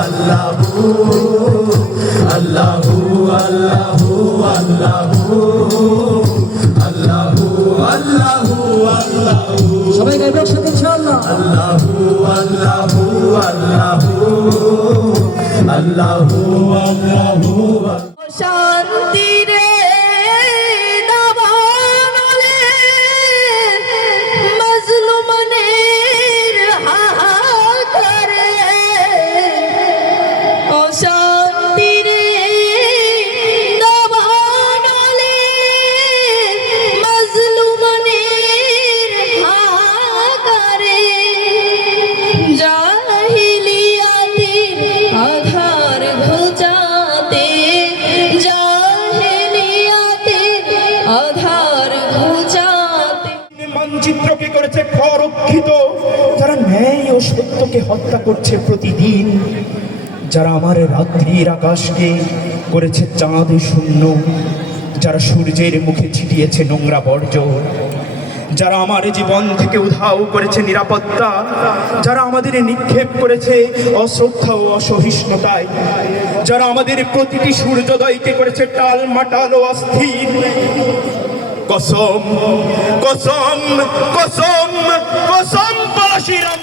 আল্লাহু আল্লাহু আল্লাহু আল্লাহু আল্লাহু আল্লাহু আল্লাহু সবাই গাইবে একসাথে শান্তি সত্যকে হত্যা করছে প্রতিদিন, যারা আমার রাত্রির আকাশকে করেছে চাঁদে শূন্য, যারা সূর্যের মুখে ছিটিয়েছে নোংরা বর্জ্য, যারা আমার জীবন থেকে উধাও করেছে নিরাপত্তা, যারা আমাদের নিক্ষেপ করেছে অশ্রদ্ধা ও অসহিষ্ণুতায়, যারা আমাদের প্রতিটি সূর্যোদয়কে করেছে টাল মাটাল ও অস্থির। কসম কসম কসম কসম পলাশিরাম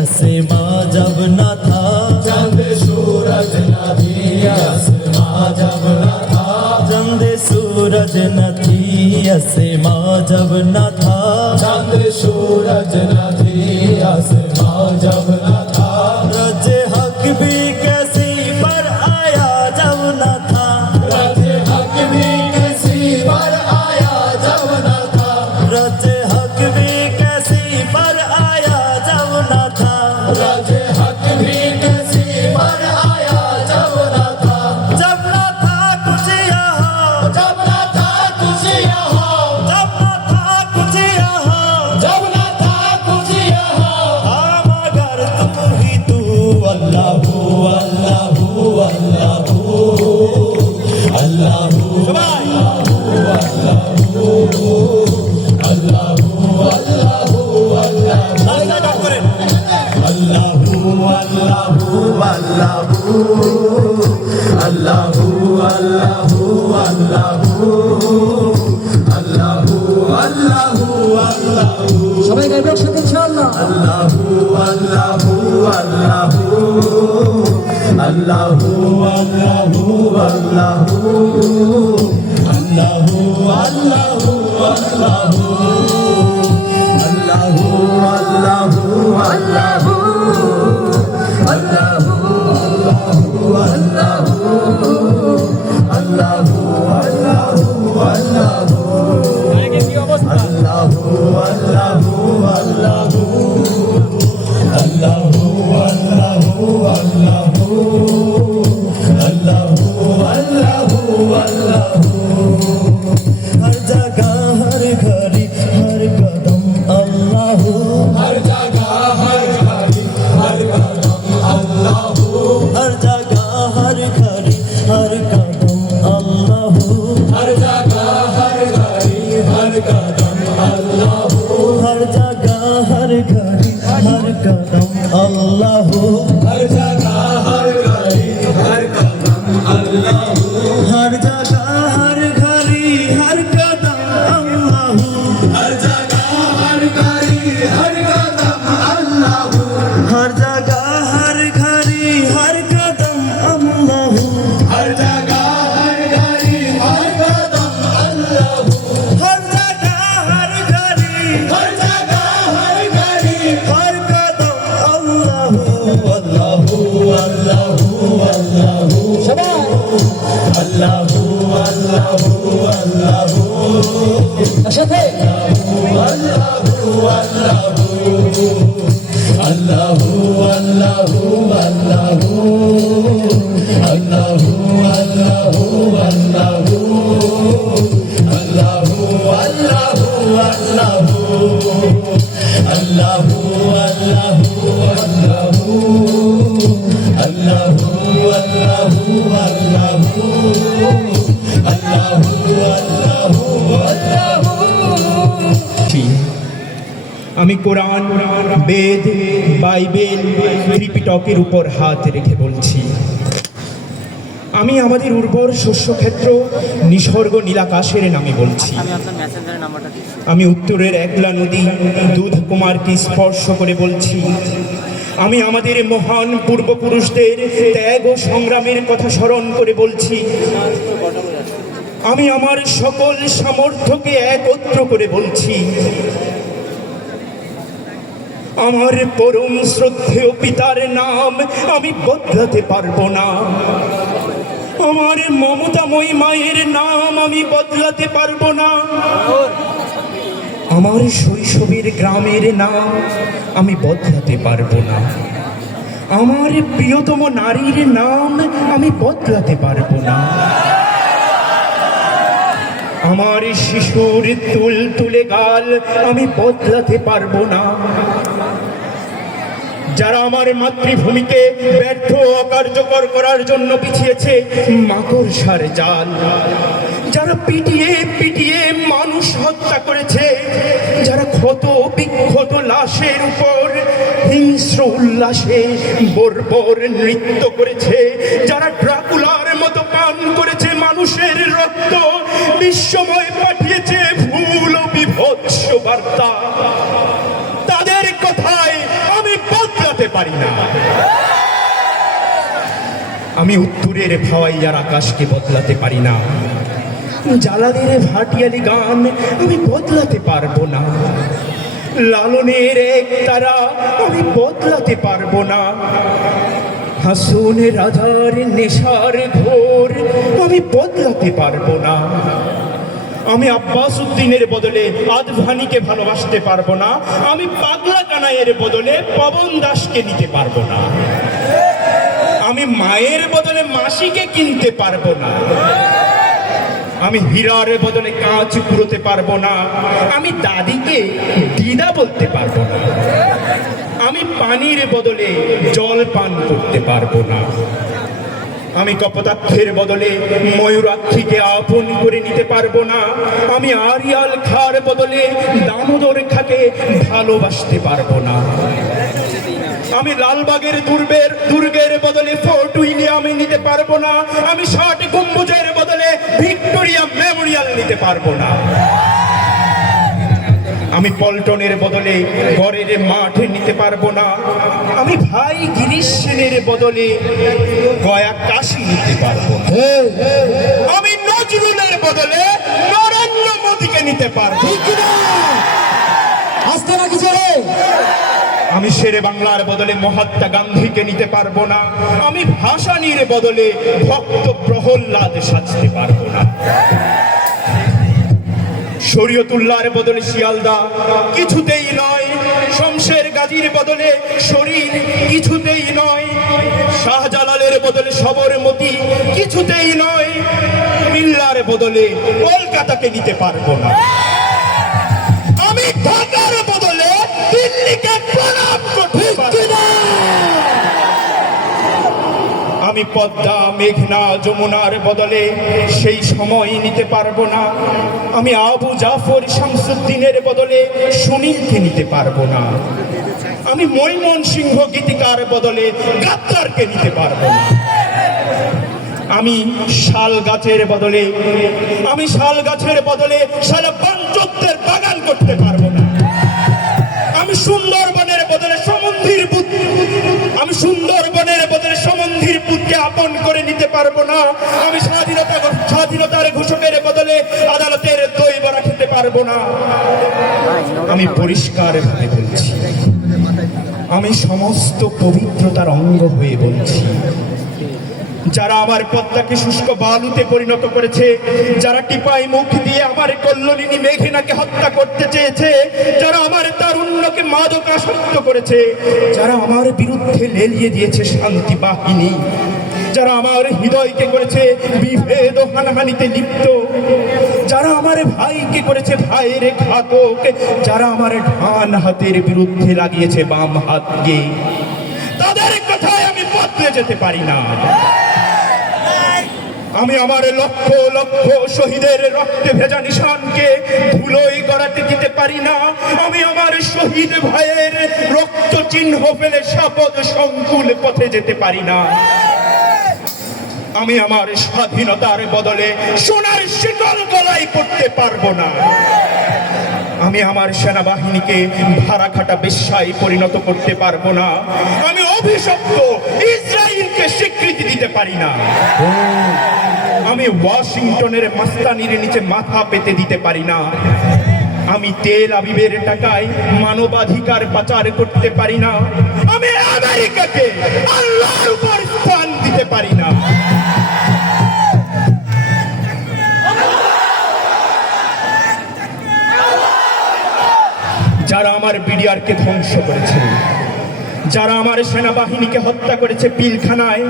आसमां जब न था। चंद सूरज न थी। आसमां जब न था। चंद सूरज न थी। आसमां जब न था। আল্লাহু আল্লাহু আল্লাহু আল্লাহু আল্লাহু আল্লাহু আল্লাহু সবাই গাইবে একসাথে ইনশাআল্লাহ আল্লাহু আল্লাহু আল্লাহু আল্লাহু আল্লাহু আল্লাহু আল্লাহু আল্লাহু আল্লাহু একসাথে আল্লাহু আল্লাহু আল্লাহু আল্লাহু আল্লাহু আল্লাহু আল্লাহু আল্লাহু আল্লাহু আল্লাহু আল্লাহু আল্লাহু আল্লাহু আল্লাহু আল্লাহু আল্লাহু আল্লাহু আমি কোরআন বেদ বাইবেল ত্রিপিটকের উপর হাত রেখে বলছি। আমি আমাদের উর্বর শস্যক্ষেত্র নিসর্গ নীলাকাশের নামে বলছি। আমি উত্তরের একলা নদী দুধ কুমারকে স্পর্শ করে বলছি। আমি আমাদের মহান পূর্বপুরুষদের ত্যাগ ও সংগ্রামের কথা স্মরণ করে বলছি। আমি আমার সকল সামর্থ্যকে একত্র করে বলছি, আমার পরম শ্রদ্ধেয় পিতার নাম আমি বদলাতে পারব না। আমার মমতাময়ী মায়ের নাম আমি বদলাতে পারব না। আমার শৈশবের গ্রামের নাম আমি বদলাতে পারব না। আমার প্রিয়তম নারীর নাম আমি বদলাতে পারব না। আমার শিশুর তুল তুলে গাল, আমি বদলাতে পারব না। যারা আমার মাতৃভূমিকে ব্যর্থ অকার্যকর করার জন্য পিছিয়েছে মাকড়সার জাল। যারা পিটিয়ে পিটিয়ে মানুষ হত্যা করেছে, যারা ক্ষত বিক্ষত লাশের উপর হিংস্র উল্লাসে বর্বর নৃত্য করেছে, যারা ড্রাকুলার মতো পান করেছে মানুষের রক্ত বিশ্বময় পাঠিয়েছে ভুল ও বিভৎস বার্তা। তাদের কথায় আমি বদলাতে পারি না। আমি উত্তরের ভাওয়াইয়ার আকাশকে বদলাতে পারি না। জালাদের ভাটিয়ালি গান আমি বদলাতে পারব না। লালনের এক তারা আমি বদলাতে পারব না। হাসুন রাধার নেশার ঘোর বদলাতে পারব না। আমি আব্বাস উদ্দিনের বদলে আদভানিকে ভালোবাসতে পারব না। আমি পাগলা কানাইয়ের বদলে পবন দাসকে নিতে পারব না। আমি মায়ের বদলে মাসিকে কিনতে পারব না। আমি হীরার বদলে কাঁচ কুড়োতে পারব না। আমি দাদিকে দিদা বলতে পারব না। আমি পানির বদলে জল পান করতে পারব না। আমি কপোতাক্ষের বদলে ময়ূরাক্ষীকে আপন করে নিতে পারব না। আমি আরিয়াল খার বদলে দামোদর খাকে ভালোবাসতে পারব না। আমি লালবাগের দুর্গের দুর্গের বদলে ফোর্ট উইলিয়ামে নিতে পারব না। আমি ষাট গম্বুজের বদলে ভিক্টোরিয়া মেমোরিয়াল নিতে পারব না। আমি পল্টনের বদলে ঘরের মাঠে নিতে পারব না। আমি ভাই গিরিশ সেনের বদলে গয়া কাশি নিতে পারব না। আমি নজরুলের বদলে নরেন্দ্র মোদীকে নিতে পারব আসতে জোরে? আমি শেরে বাংলার বদলে মহাত্মা গান্ধীকে নিতে পারব না। আমি ভাসানির বদলে ভক্ত প্রহল্লাদ সাজতে পারব না। শরীয়তুল্লাহর বদলে শিয়ালদা। কিছুতেই নয়, শমশের গাজীর বদলে শরীর, কিছুতেই নয়, শাহজালালের বদলে সবরমতি কিছুতেই নয়, মিল্লার বদলে কলকাতাকে নিতে পারব না। আমি পদ্মা, মেঘনা, যমুনার বদলে সেই সময় নিতে পারব না। আমি আবু জাফর শামসুদ্দিনের বদলে সুনীলকে নিতে পারব না। আমি মৈমন সিংহ গীতিকার বদলে গাদ্দারকে নিতে পারব না। আমি শাল গাছের বদলে, আমি শাল গাছের বদলে সারা পাঞ্চত্বের বাগান করতে পারব না। আমি সুন্দরবনের বদলে পুত আমি সুন্দরবনের বদলে আপন করে নিতে পারব না। আমি স্বাধীনতা স্বাধীনতার ঘোষকের বদলে আদালতের দই বড়া খেতে পারব না। আমি পরিষ্কার ভাবে বলছি, আমি সমস্ত পবিত্রতার অঙ্গ হয়ে বলছি যারা আমার পদ্মাকে শুষ্ক বালুতে পরিণত করেছে, যারা টিপাই মুখ দিয়ে আমার কল্যাণিনী মেঘিনাকে হত্যা করতে চেয়েছে, যারা আমার তারুণ্যকে মাদক আসক্ত করেছে, যারা আমার বিরুদ্ধে লেলিয়ে দিয়েছে শান্তি বাহিনী, যারা আমার হৃদয়কে করেছে বিভেদ ও হানাহানিতে লিপ্ত, যারা আমার ভাইকে করেছে ভাইয়ের ঘাতক, যারা আমার ডান হাতের বিরুদ্ধে লাগিয়েছে বাম হাতকে। আমি যেতে পারি না। আমি আমার লক্ষ লক্ষ শহীদের রক্তে ভেজা নিশানকে ধুলোই গড়াতে দিতে পারি না। আমি আমার শহীদ ভাইয়ের রক্ত চিহ্ন ফেলে সাপদ সংকুল পথে যেতে পারি না। আমি আমার স্বাধীনতার বদলে সোনার শীতল গলায় পড়তে পারব না। আমি আমার সেনাবাহিনীকে ভাড়া খাটা পরিণত করতে পারব না। আমি অভিশপ্ত ইসরায়েলকে স্বীকৃতি দিতে পারি না। আমি ওয়াশিংটনের মাস্তানির নিচে মাথা পেতে দিতে পারি না। আমি তেল আবিবের টাকায় মানবাধিকার পাচার করতে পারি না। আমি আমেরিকাকে আল্লাহর উপর স্থান দিতে পারি না। যারা আমার বিডিআরকে ধ্বংস করেছে, যারা আমার সেনাবাহিনীকে হত্যা করেছে পিলখানায়,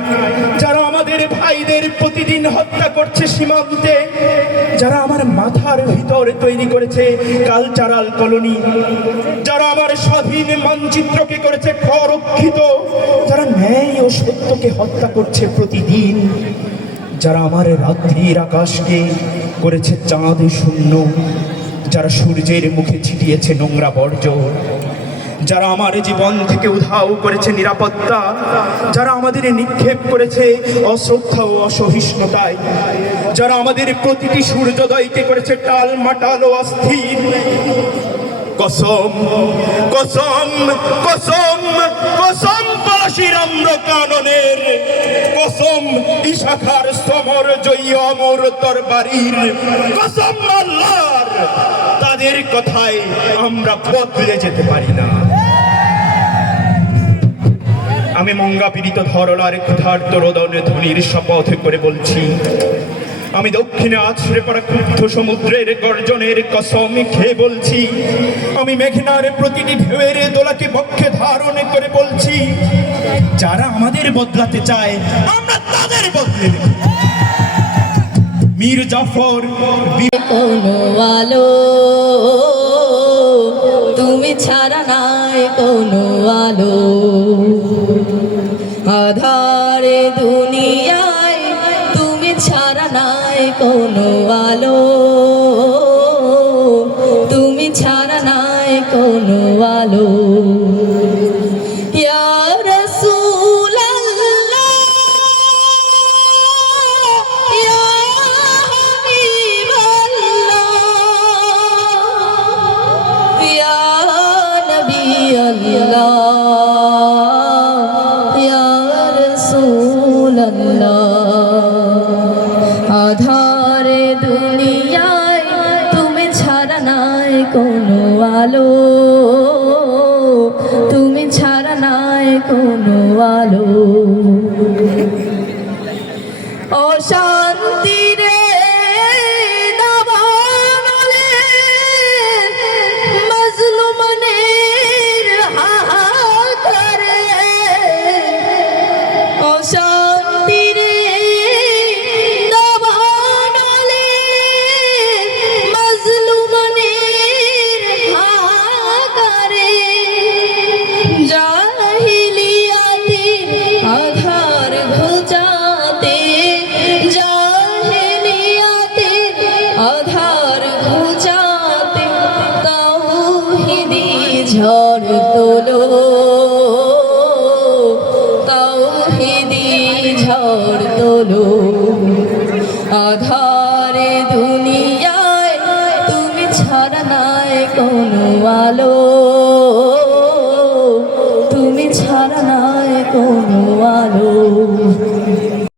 যারা আমাদের ভাইদের প্রতিদিন হত্যা করছে সীমান্তে, যারা আমার মাথার ভিতরে তৈরি করেছে কালচারাল কলোনি যারা আমার স্বাধীন মানচিত্রকে করেছে খরক্ষিত যারা ন্যায় ও সত্যকে হত্যা করছে প্রতিদিন, যারা আমার রাত্রির আকাশকে করেছে চাঁদে শূন্য যারা সূর্যের মুখে ছিটিয়েছে নোংরা বর্জ্য, যারা আমার জীবন থেকে উধাও করেছে নিরাপত্তা, যারা আমাদের নিক্ষেপ করেছে অশ্রদ্ধা ও অসহিষ্ণুতায়, যারা আমাদের প্রতিটি সূর্যোদয়কে করেছে টাল মাটাল ও অস্থির। কসম কসম কসম কসম পলাশির কাননের, কসম ইশাখার সমর জয়ী অমর তরবারির কসম আল্লাহর তাদের কথায় আমরা বদলে যেতে পারি না। আমি মঙ্গা পীড়িত ধরলার ক্ষুধার্ত রোদন ধ্বনির শপথ করে বলছি, আমি দক্ষিণে আছড়ে পড়া ক্ষুব্ধ সমুদ্রের গর্জনের কসম খেয়ে বলছি, আমি মেঘনার প্রতিটি ঢেউয়ের দোলাকে বক্ষে ধারণ করে বলছি, যারা আমাদের বদলাতে চায়, আমরা তাদের বদলে দেব। মীর জাফর আলো আলো